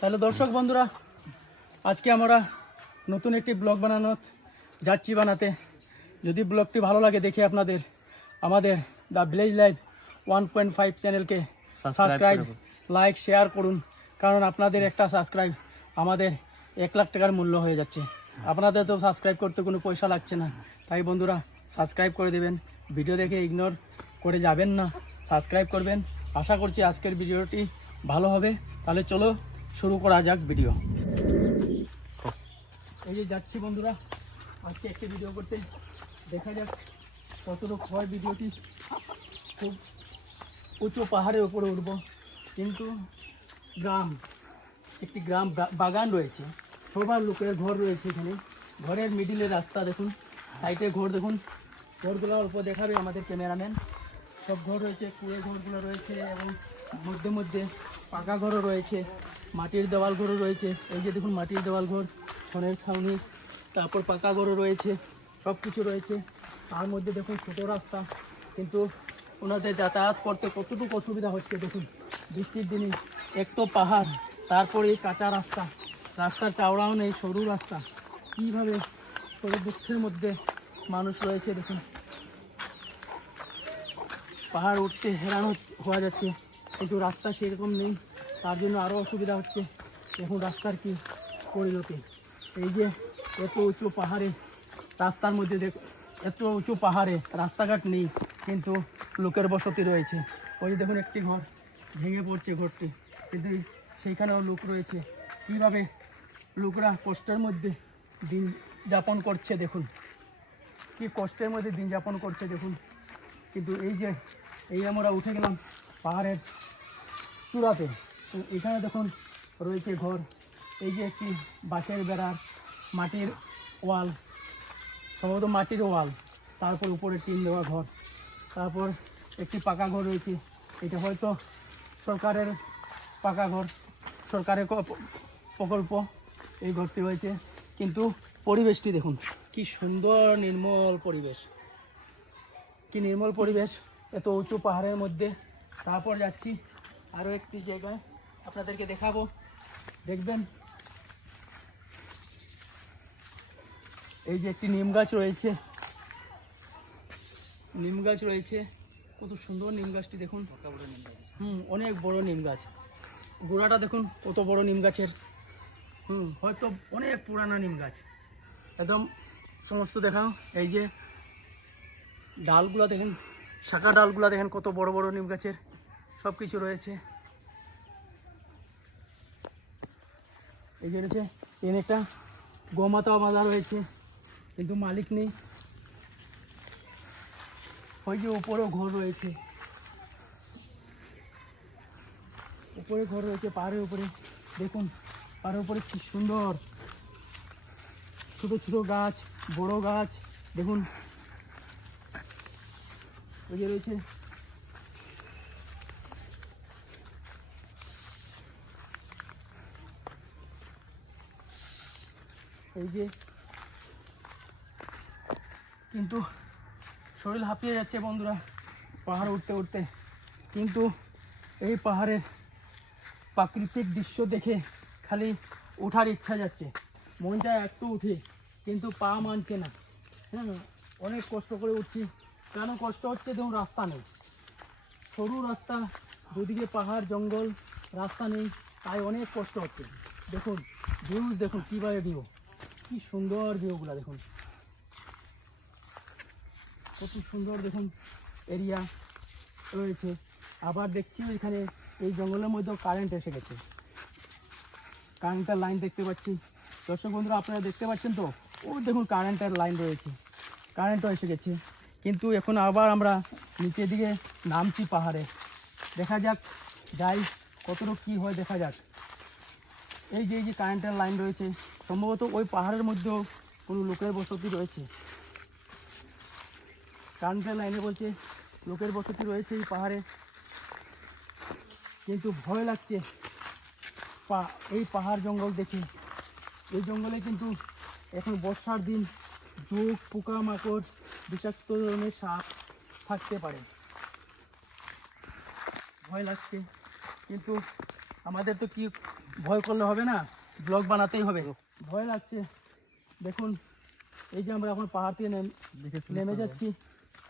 তাহলে দর্শক বন্ধুরা, আজকে আমরা নতুন একটি ব্লগ বানাতে যদি ব্লগটি ভালো লাগে দেখে আপনাদের আমাদের দ্য ভিলেজ লাইফ 1.5 চ্যানেলকে সাবস্ক্রাইব, লাইক, শেয়ার করুন। কারণ আপনাদের একটা সাবস্ক্রাইব আমাদের 1 লাখ টাকার মূল্য হয়ে যাচ্ছে। আপনাদের তো সাবস্ক্রাইব করতে কোনো পয়সা লাগছে না, তাই বন্ধুরা সাবস্ক্রাইব করে দেবেন। ভিডিও দেখে ইগনোর করে যাবেন না, সাবস্ক্রাইব করবেন। আশা করছি আজকের ভিডিওটি ভালো হবে। তাহলে চলো শুরু করা যাক ভিডিও। এই যে যাচ্ছি বন্ধুরা আজকে একটি ভিডিও করতে, দেখা যাক কতটুকু হয় ভিডিওটি। খুব উঁচু পাহাড়ের উপরে উঠব, কিন্তু একটি গ্রাম বাগান রয়েছে, সবার লোকের ঘর রয়েছে এখানে। ঘরের মিডিলে রাস্তা দেখুন, সাইডে ঘর দেখুন, ঘরগুলো অল্প দেখাবে আমাদের ক্যামেরাম্যান। সব ঘর রয়েছে, কুড়ে ঘরগুলো রয়েছে এবং মধ্যে মধ্যে পাকা ঘরও রয়েছে, মাটির দেওয়াল ঘরও রয়েছে। এই যে দেখুন মাটির দেওয়াল ঘর, ছনের ছাউনি, তারপর পাকা ঘরও রয়েছে, সব কিছু রয়েছে। তার মধ্যে দেখুন ছোটো রাস্তা, কিন্তু ওনাদের যাতায়াত করতে কতটুকু অসুবিধা হচ্ছে দেখুন। বৃষ্টির দিনে এক তো পাহাড়, তারপরে কাঁচা রাস্তা, রাস্তার চাওড়াও নেই, সরু রাস্তা। কীভাবে কত দুঃখের মধ্যে মানুষ রয়েছে দেখুন। পাহাড় উঠতে হেরান হওয়া যাচ্ছে, কিন্তু রাস্তা সেরকম নেই, তার জন্য আরও অসুবিধা হচ্ছে। এখন রাস্তার কি পরিণতি, এই যে এত উঁচু পাহাড়ে রাস্তার মধ্যে এত উঁচু পাহাড়ে রাস্তাঘাট নেই, কিন্তু লোকের বসতি রয়েছে। ওই যে দেখুন একটি ঘর ভেঙে পড়ছে ঘরটি, কিন্তু সেইখানেও লোক রয়েছে। কীভাবে লোকরা কষ্টের মধ্যে দিন যাপন করছে দেখুন, কি কষ্টের মধ্যে দিন যাপন করছে দেখুন। কিন্তু এই আমরা উঠে গেলাম পাহাড়ের চূড়াতে, এখানে দেখুন রয়েছে ঘর। এই যে একটি বাঁশের বেড়ার মাটির ওয়াল, সম্ভবত মাটির ওয়াল, তারপর উপরে টিন দেওয়া ঘর, তারপর একটি পাকা ঘর রয়েছে। এটা হয়তো সরকারের পাকা ঘর, সরকারের প্রকল্প এই ঘরটি হয়েছে। কিন্তু পরিবেশটি দেখুন কি সুন্দর, নির্মল পরিবেশ, কি নির্মল পরিবেশ এত উঁচু পাহাড়ের মধ্যে। তারপর যাচ্ছি আরও একটি জায়গায়, আপনাদেরকে দেখাবো, দেখবেন। এই যে একটি নিম গাছ রয়েছে, নিম গাছ রয়েছে, কত সুন্দর নিম গাছটি দেখুন। অনেক বড় নিম গাছ, গোড়াটা দেখুন কত বড় নিম গাছের। হয়তো অনেক পুরানো নিম গাছ, একদম সমস্ত দেখাও। এই যে ডালগুলো দেখেন, শাখা ডালগুলো দেখেন কত বড় বড় নিম গাছের, সব কিছু রয়েছে। এই যে রয়েছে এখানে একটা গোমাতা বাঁধা রয়েছে, কিন্তু মালিক নেই। ওই যে উপরেও ঘর রয়েছে, উপরে ঘর রয়েছে পাহাড়ের উপরে দেখুন। পাহাড়ের উপরে কি সুন্দর ছোটো ছোটো গাছ, বড় গাছ দেখুন। ওই যে রয়েছে এই যে, কিন্তু শরীর হাঁপিয়ে যাচ্ছে বন্ধুরা পাহাড় উঠতে উঠতে। কিন্তু এই পাহাড়ের প্রাকৃতিক দৃশ্য দেখে খালি ওঠার ইচ্ছা যাচ্ছে, মন চায় একটু উঠি, কিন্তু পা মানছে না। অনেক কষ্ট করে উঠছি। কেন কষ্ট হচ্ছে দেখুন, রাস্তা নেই, সরু রাস্তা, দুদিকে পাহাড় জঙ্গল, রাস্তা নেই, তাই অনেক কষ্ট হচ্ছে। দেখুন ভিউজ দেখুন, কীভাবে ভিউ, কি সুন্দর ভিউগুলো দেখুন, কত সুন্দর দেখুন এরিয়া রয়েছে। আবার দেখছি এখানে এই জঙ্গলের মধ্যেও কারেন্ট এসে গেছে, কারেন্টের লাইন দেখতে পাচ্ছি। দর্শক বন্ধুরা আপনারা দেখতে পাচ্ছেন তো, ও দেখুন কারেন্টের লাইন রয়েছে, কারেন্টও এসে গেছে। কিন্তু এখন আবার আমরা নিচের দিকে নামছি পাহাড়ে, দেখা যাক যাই কতটুকু কী হয় দেখা যাক। এই যে কারেন্টের লাইন রয়েছে, সম্ভবত ওই পাহাড়ের মধ্যেও কোনো লোকের বসতি রয়েছে। কারেন্টের লাইনে বলছে লোকের বসতি রয়েছে এই পাহাড়ে, কিন্তু ভয় লাগছে এই পাহাড় জঙ্গল দেখে। এই জঙ্গলে কিন্তু এখন বর্ষার দিন ঝোঁক, পোকামাকড়, বিষাক্ত ধরনের সাপ থাকতে পারে, ভয় লাগছে। কিন্তু আমাদের তো কি ভয় করলে হবে না, ব্লগ বানাতেই হবে। ভয় লাগছে দেখুন। এই যে আমরা এখন পাহাড় থেকে নেমে যাচ্ছি,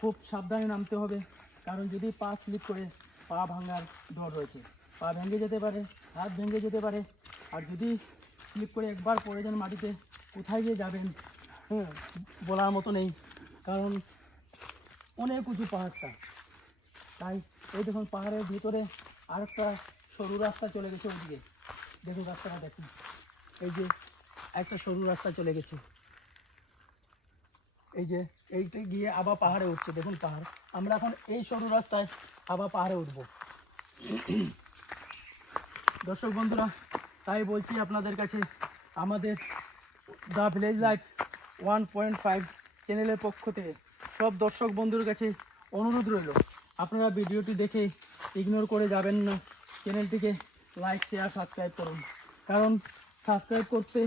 খুব সাবধানে নামতে হবে, কারণ যদি পা স্লিপ করে পা ভাঙার ডর রয়েছে। পা ভেঙে যেতে পারে, হাত ভেঙে যেতে পারে। আর যদি স্লিপ করে একবার পড়ে যান মাটিতে, কোথায় গিয়ে যাবেন হ্যাঁ বলার মতো নেই, কারণ অনেক উঁচু পাহাড়টা। তাই এই দেখুন পাহাড়ের ভিতরে আরেকটা সরু রাস্তা চলে গেছে ওইদিকে, দেখুন রাস্তাটা দেখুন, এই যে একটা সরু রাস্তা চলে গেছে, এই যে এইটা গিয়ে আবার পাহাড়ে উঠছে, দেখুন পাহাড়। আমরা এখন এই সরু রাস্তায় আবার পাহাড়ে উঠব। দর্শক বন্ধুরা, তাই বলছি আপনাদের কাছে, আমাদের দ্য ভিলেজ লাইফ 1.5 চ্যানেলের পক্ষ থেকে সব দর্শক বন্ধুর কাছে অনুরোধ রইল, আপনারা ভিডিওটি দেখে ইগনোর করে যাবেন না, চ্যানেলটিকে লাইক শেয়ার সাবস্ক্রাইব করুন। কারণ সাবস্ক্রাইব করতে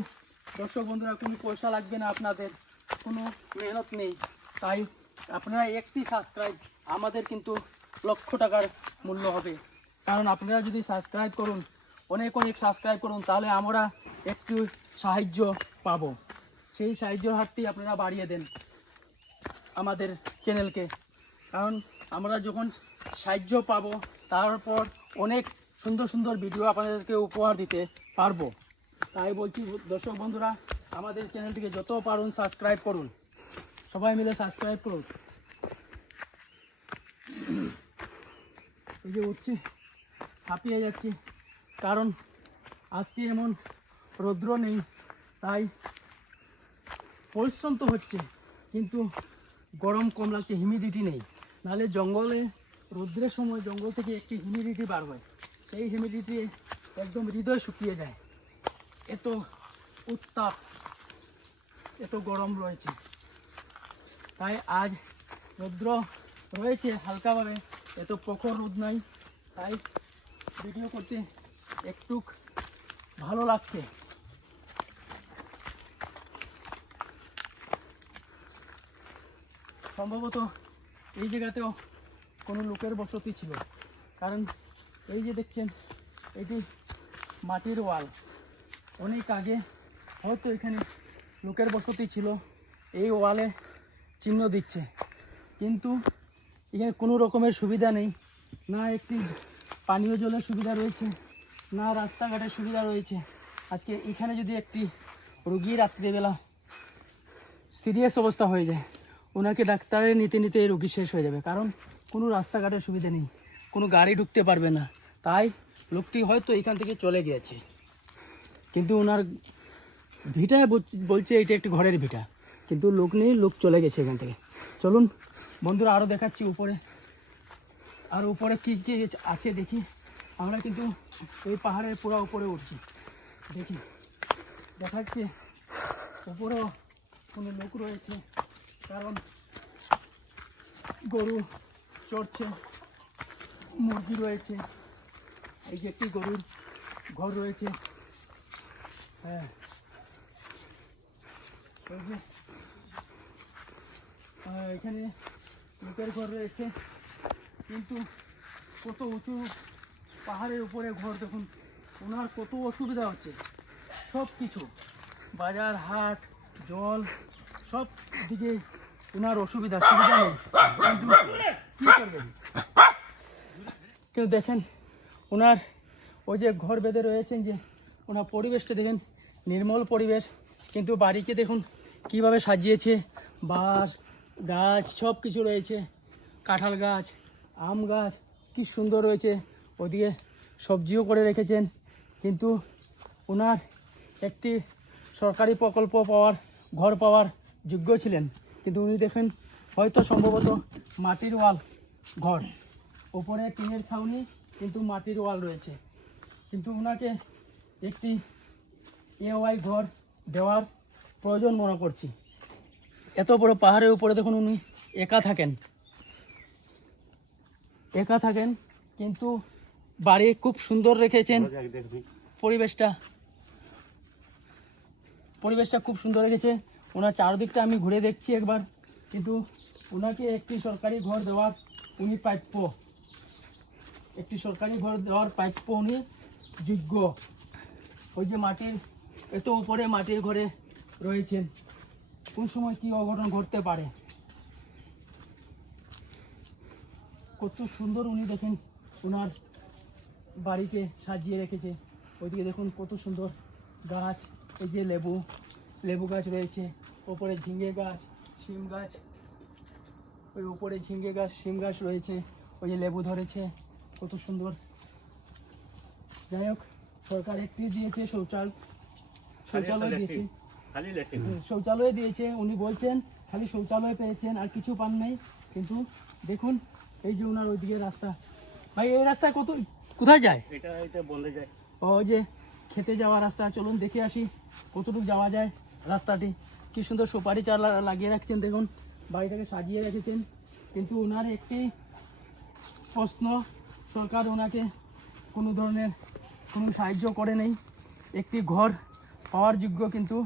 দর্শক বন্ধুরা কোনো পয়সা লাগবে না, আপনাদের কোনো মেহনত নেই। তাই আপনারা একটি সাবস্ক্রাইব আমাদের কিন্তু লক্ষ টাকার মূল্য হবে। কারণ আপনারা যদি সাবস্ক্রাইব করুন, অনেক অনেক সাবস্ক্রাইব করুন, তাহলে আমরা একটু সাহায্য পাবো। সেই সাহায্যের হাতটি আপনারা বাড়িয়ে দেন আমাদের চ্যানেলকে, কারণ আমরা যখন সাহায্য পাবো তারপর অনেক সুন্দর সুন্দর ভিডিও আপনাদেরকে উপহার দিতে পারবো। তাই বলছি দর্শক বন্ধুরা, আমাদের চ্যানেলটিকে যত পারুন সাবস্ক্রাইব করুন, সবাই মিলে সাবস্ক্রাইব করুন। এই যে উঠছি, হাঁপিয়ে যাচ্ছি, কারণ আজকে এমন রৌদ্র নেই, তাই পরিশ্রম তো হচ্ছে, কিন্তু গরম কম লাগছে, হিউমিডিটি নেই। নাহলে জঙ্গলে রৌদ্রের সময় জঙ্গল থেকে একটি হিউমিডিটি বার হয়, সেই হিউমিডিটি একদম হৃদয় শুকিয়ে যায়, এত উত্তাপ, এত গরম রয়েছে। তাই আজ রৌদ্র রয়েছে হালকাভাবে, এত প্রখর রোদ নাই, তাই ভিডিও করতে একটু ভালো লাগছে। সম্ভবত এই জায়গাতেও কোনো লোকের বসতি ছিল, কারণ এই যে দেখছেন এটি মাটির ওয়াল, অনেক আগে হয়তো এখানে লোকের বসতি ছিল, এই ওয়ালে চিহ্ন দিচ্ছে, কিন্তু এখানে কোনো রকমের সুবিধা নেই, না একটি পানীয় জলের সুবিধা রয়েছে, না রাস্তাঘাটের সুবিধা রয়েছে। আজকে এখানে যদি একটি রোগী রাত্রিবেলা সিরিয়াস অবস্থা হয়ে যায়, ওনাকে ডাক্তারে নিতে নিতে এই রোগী শেষ হয়ে যাবে, কারণ কোনো রাস্তাঘাটের সুবিধা নেই, কোনো গাড়ি ঢুকতে পারবে না। তাই লোকটি হয়তো এখান থেকে চলে গিয়েছে, কিন্তু ওনার ভিটায় বলছে এটা একটি ঘরের ভিটা, কিন্তু লোক নেই, লোক চলে গেছে এখান থেকে। চলুন বন্ধুরা, আরও দেখাচ্ছি উপরে, আর উপরে কী কী আছে দেখি। আমরা কিন্তু এই পাহাড়ের পুরো উপরে উঠছি, দেখি দেখাচ্ছে উপরেও কোনো লোক রয়েছে, কারণ গরু চড়ছে, মুরগি রয়েছে, এই যে একটি গরুর ঘর রয়েছে, হ্যাঁ এখানে লোকের ঘর রয়েছে, কিন্তু কত উঁচু পাহাড়ের উপরে ঘর, দেখুন ওনার কত অসুবিধা হচ্ছে, সব কিছু বাজার হাট জল সব দিকে ওনার সুবিধা নেই, কিন্তু কী করবেন। কিন্তু দেখেন ওনার ওই যে ঘর বেঁধে রয়েছেন, যে ওনার পরিবেশটা দেখেন, নির্মল পরিবেশ, কিন্তু বাড়িকে দেখুন কিভাবে সাজিয়েছে, বাঁশ গাছ সব কিছু রয়েছে, কাঁঠাল গাছ আম গাছ কি সুন্দর রয়েছে, ওদিকে সবজিও করে রেখেছেন। কিন্তু ওনার একটি সরকারি প্রকল্প পাওয়ার ঘর পাওয়ার যোগ্য ছিলেন, কিন্তু উনি দেখেন হয়তো সম্ভবত মাটির ওয়াল ঘর, উপরে টিনের ছাউনি, কিন্তু মাটির ওয়াল রয়েছে, কিন্তু ওনাকে একটি এওয়াই ঘর দেওয়ার প্রয়োজন মনে করছি। এত বড় পাহাড়ের উপরে দেখুন উনি একা থাকেন, কিন্তু বাড়ি খুব সুন্দর রেখেছেন, পরিবেশটা খুব সুন্দর রেখেছে। ওনার চারদিকটা আমি ঘুরে দেখছি একবার, কিন্তু ওনাকে একটি সরকারি ঘর দেওয়ার উনি প্রাপ্য, একটি সরকারি ঘর দেওয়ার প্রাপ্য উনি, যোগ্য। ওই যে মাটির এত উপরে মাটির ঘরে রয়েছেন, কোন সময় কি অঘটন ঘটতে পারে। কত সুন্দর উনি দেখেন ওনার বাড়িকে সাজিয়ে রেখেছে। ওইদিকে দেখুন কত সুন্দর গাছ, এই যে লেবু গাছ রয়েছে, ওপরে ঝিঙে গাছ, শিম গাছ, ওই উপরে ঝিঙে গাছ শিম গাছ রয়েছে, ওই যে লেবু ধরেছে, কত সুন্দর। যাই হোক, সরকার একটি দিয়েছে শৌচালয় দিয়েছে, শৌচালয় দিয়েছে। উনি বলছেন খালি শৌচালয় পেয়েছেন আর কিছু পান নাই। কিন্তু দেখুন এই যে ওনার ওইদিকে রাস্তা। ভাই এই রাস্তায় কোথায় যায়? এটা বন্ধে যায়। ওই যে খেতে যাওয়া রাস্তা, চলুন দেখে আসি কতটুকু যাওয়া যায় রাস্তাটি। কি সুন্দর সুপারি চারা লাগিয়ে রাখছেন, দেখুন বাড়িটাকে সাজিয়ে রেখেছেন। কিন্তু ওনার একটি প্রশ্ন, সরকার ওনাকে কোনো ধরনের কোনো সাহায্য করে নেই। একটি ঘর পাওয়ার যোগ্য কিন্তু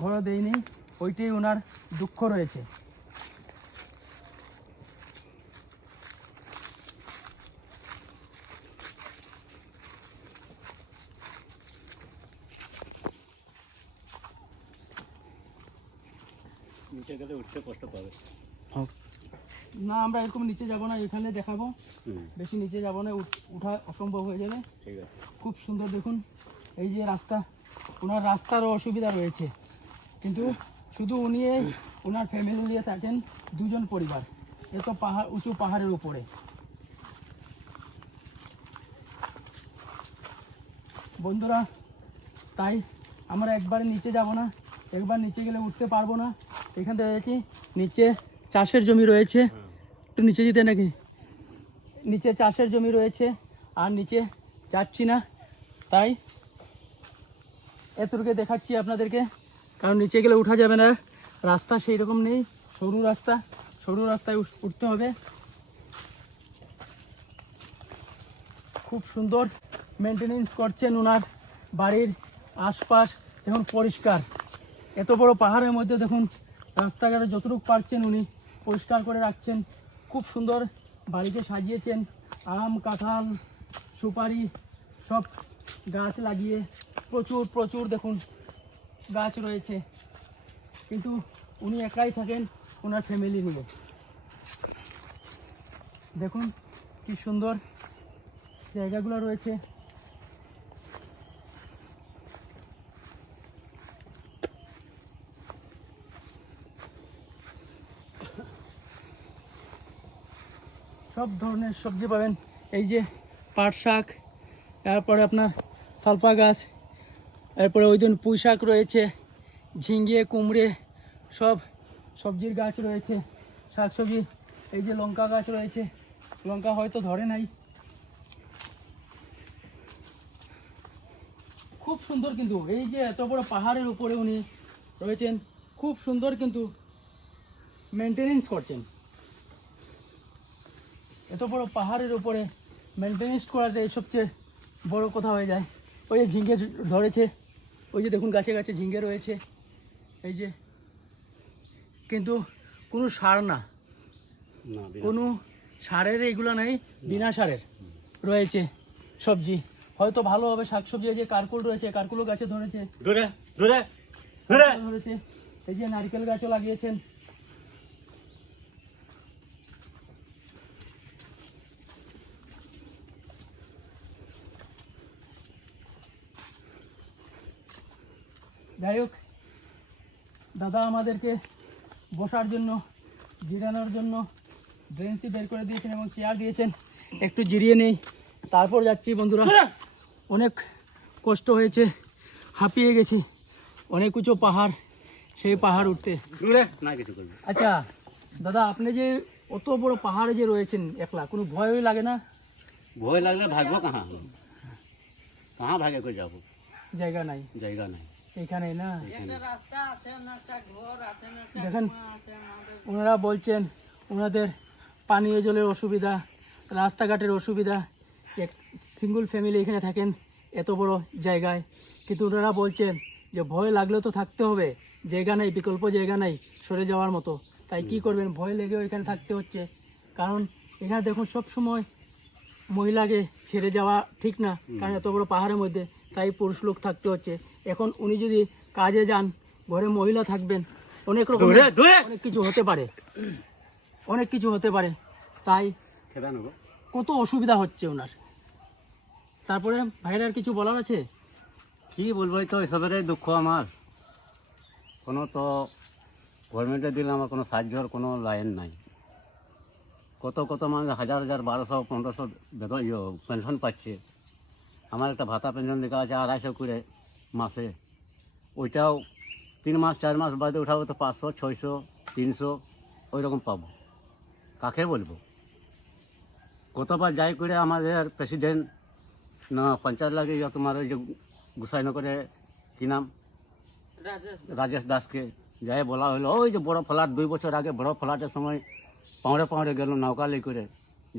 ঘরও দেয়নি, ওইটাই ওনার দুঃখ রয়েছে। নিচে গেলে উঠতে কষ্ট পাবে না, আমরা এরকম নিচে যাব না, এখানে দেখাবো। বেশি নিচে যাব না, উঠা অসম্ভব হয়ে যাবে। ঠিক আছে। খুব সুন্দর দেখুন এই যে রাস্তা, ওনার রাস্তারও অসুবিধা রয়েছে। কিন্তু শুধু উনি ওনার ফ্যামিলি নিয়ে থাকেন, দুজন পরিবার, এত উঁচু পাহাড়ের উপরে। বন্ধুরা, তাই আমরা একবারে নিচে যাব না, একবার নিচে গেলে উঠতে পারবো না। এখান থেকে দেখি নিচে চাষের জমি রয়েছে, একটু নিচে যেতে নাকি, নিচে চাষের জমি রয়েছে, আর নিচে যাচ্ছি না, তাই এতটুকু দেখাচ্ছি আপনাদেরকে। কারণ নিচে গেলে উঠা যাবে না, রাস্তা সেই রকম নেই, সরু রাস্তায় উঠতে হবে। খুব সুন্দর মেনটেনেন্স করছেন ওনার বাড়ির আশপাশ, দেখুন পরিষ্কার। এত বড় পাহাড়ের মধ্যে দেখুন রাস্তাঘাটে যতটুকু পারছেন উনি পরিষ্কার করে রাখছেন। খুব সুন্দর বাড়িতে সাজিয়েছেন, আম কাঁঠাল সুপারি সব গাছ লাগিয়ে প্রচুর দেখুন গাছ রয়েছে। কিন্তু উনি একাই থাকেন ওনার ফ্যামিলি নিয়ে। দেখুন কি সুন্দর জায়গাগুলো রয়েছে। সব ধরনের সবজি পাবেন, এই যে পাট শাক, তারপরে আপনার সালপা গাছ, এরপরে ওই জন্য পুঁই শাক রয়েছে, ঝিঙে কুমড়ে সব সবজির গাছ রয়েছে, শাকসবজি। এই যে লঙ্কা গাছ রয়েছে, লঙ্কা হয়তো ধরে নাই। খুব সুন্দর, কিন্তু এই যে এত বড় পাহাড়ের উপরে উনি রয়েছেন, খুব সুন্দর কিন্তু মেনটেনেন্স করছেন। এত বড় পাহাড়ের উপরে মেনটেনেন্স করাতে সবচেয়ে বড় কথা হয়ে যায়। ওই যে ঝিঙে ধরেছে, ওই যে দেখুন গাছে গাছে ঝিঙে রয়েছে, এই যে। কিন্তু কোনো সার না, কোনো সারের এইগুলো নেই, বিনা সারের রয়েছে সবজি। হয়তো ভালো হবে শাকসবজি। এই যে কারকুল রয়েছে, কারকুলও গাছে ধরেছে, ধরেছে। এই যে নারকেল গাছও লাগিয়েছেন। যাই হোক, দাদা আমাদেরকে বসার জন্য, জিরানোর জন্য ব্রেঞ্চি বের করে দিয়েছেন এবং চেয়ার দিয়েছেন, একটু জিরিয়ে নেই, তারপর যাচ্ছি। বন্ধুরা, অনেক কষ্ট হয়েছে, হাঁপিয়ে গেছি, অনেক উঁচু পাহাড়, সেই পাহাড় উঠতে। আচ্ছা দাদা, আপনি যে অত বড় পাহাড়ে যে রয়েছেন একলা, কোনো ভয়ই লাগে না? ভয় লাগলে ভাগবো কাহা ভাগে করে যাবো, জায়গা নাই এখানে না। দেখেন ওনারা বলছেন ওনাদের পানীয় জলের অসুবিধা, রাস্তাঘাটের অসুবিধা। এক সিঙ্গল ফ্যামিলি এখানে থাকেন এত বড় জায়গায়, কিন্তু ওনারা বলছেন যে ভয় লাগলেও তো থাকতে হবে, জায়গা নেই, বিকল্প জায়গা নেই সরে যাওয়ার মতো। তাই কি করবেন, ভয় লেগেও এখানে থাকতে হচ্ছে। কারণ এখানে দেখুন সব সময় মহিলাকে ছেড়ে যাওয়া ঠিক না, কারণ এত বড় পাহাড়ের মধ্যে, তাই পুরুষ লোক থাকতে হচ্ছে। এখন উনি যদি কাজে যান, ঘরে মহিলা থাকবেন, অনেক রকম অনেক কিছু হতে পারে, অনেক কিছু হতে পারে, তাই কত অসুবিধা হচ্ছে ওনার। তারপরে ভাইয়ের আর কিছু বলার আছে? কি বলবো, এই তো এসবেরই দুঃখ আমার। কোনো তো গভর্নমেন্টে দিলে আমার কোনো সাহায্যর কোনো লাইন নাই। কত কত মানুষ 1000 1000 1200 1500 বেতন পেনশন পাচ্ছে। আমার একটা ভাতা পেনশন লেখা আছে 250 করে মাসে, ওইটাও 3 মাস 4 মাস বাদে উঠাবো তো 500 600 300 ওই রকম পাবো। কাকে বলবো? কতবার যাই করে আমাদের প্রেসিডেন্ট না পঞ্চায়েত লাগে তোমার ওই যে গোসাইনগরে কি নাম রাজেশ দাসকে যাই বলা হলো, ওই যে বড় ফ্লাট 2 বছর আগে বড় ফ্লাটের সময় পাউড়ে পাউড়ে গেল নৌকা লেই করে,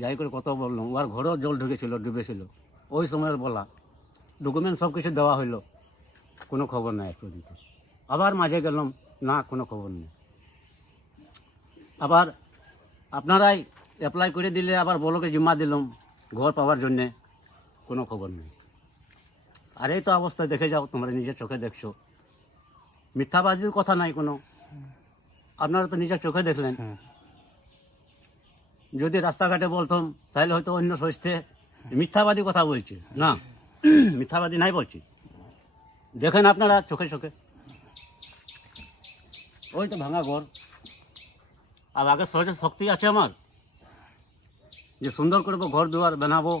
যাই করে কত বললাম, ওর ঘরেও জল ঢুকেছিল, ডুবেছিল, ওই সময়ের বলা ডকুমেন্ট সব কিছু দেওয়া হইলো, কোনো খবর নাই একটু দিতে। আবার মাঝে গেলাম, না কোনো খবর নেই। আবার আপনারাই অ্যাপ্লাই করে দিলে আবার বলোকে জিম্মা দিলাম ঘর পাওয়ার জন্যে, কোনো খবর নেই। আর এই তো অবস্থা দেখে যাও, তোমরা নিজের চোখে দেখছো, মিথ্যাবাদীর কথা নাই কোনো, আপনারা তো নিজের চোখে দেখলেন। যদি রাস্তাঘাটে বলতাম তাহলে হয়তো অন্য সস্তে মিথ্যাবাদী কথা বলছে, না মিথ্যাবাদী নাই বলছি, দেখেন আপনারা চোখে চোখে। ওই তো ভাঙা ঘর, আর আগে সহজে শক্তি আছে আমার যে সুন্দর করবো, ঘর দুয়ার বানাবো।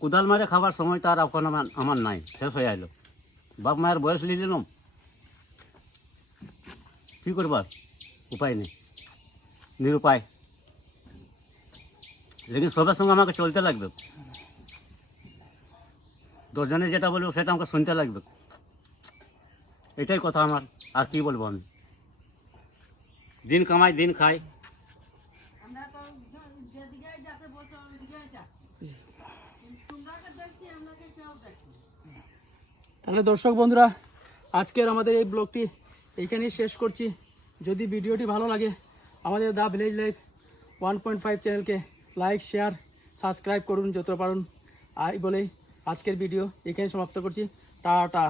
কোদাল মারে খাবার সময় তার এখন আমার নাই, শেষ হয়ে আইলো। বাপ মায়ের বয়স নিয়ে নিলাম, কী করবার উপায় নেই, নিরুপায়। লেকিন সবের সঙ্গে আমাকে চলতে লাগবে, 10 জনে যেটা বলবো সেটা আমাকে শুনতে লাগবে, এটাই কথা আমার। আর কি বলবো আমি, দিন কামাই দিন খাই। তাহলে দর্শক বন্ধুরা, আজকের আমাদের এই ব্লগটি এইখানেই শেষ করছি। যদি ভিডিওটি ভালো লাগে, আমাদের দ্য ভিলেজ লাইফ 1.5 চ্যানেলকে লাইক শেয়ার সাবস্ক্রাইব করুন যত পারুন। আর বলেই আজকের ভিডিও এখানে সমাপ্ত করছি। টাটা।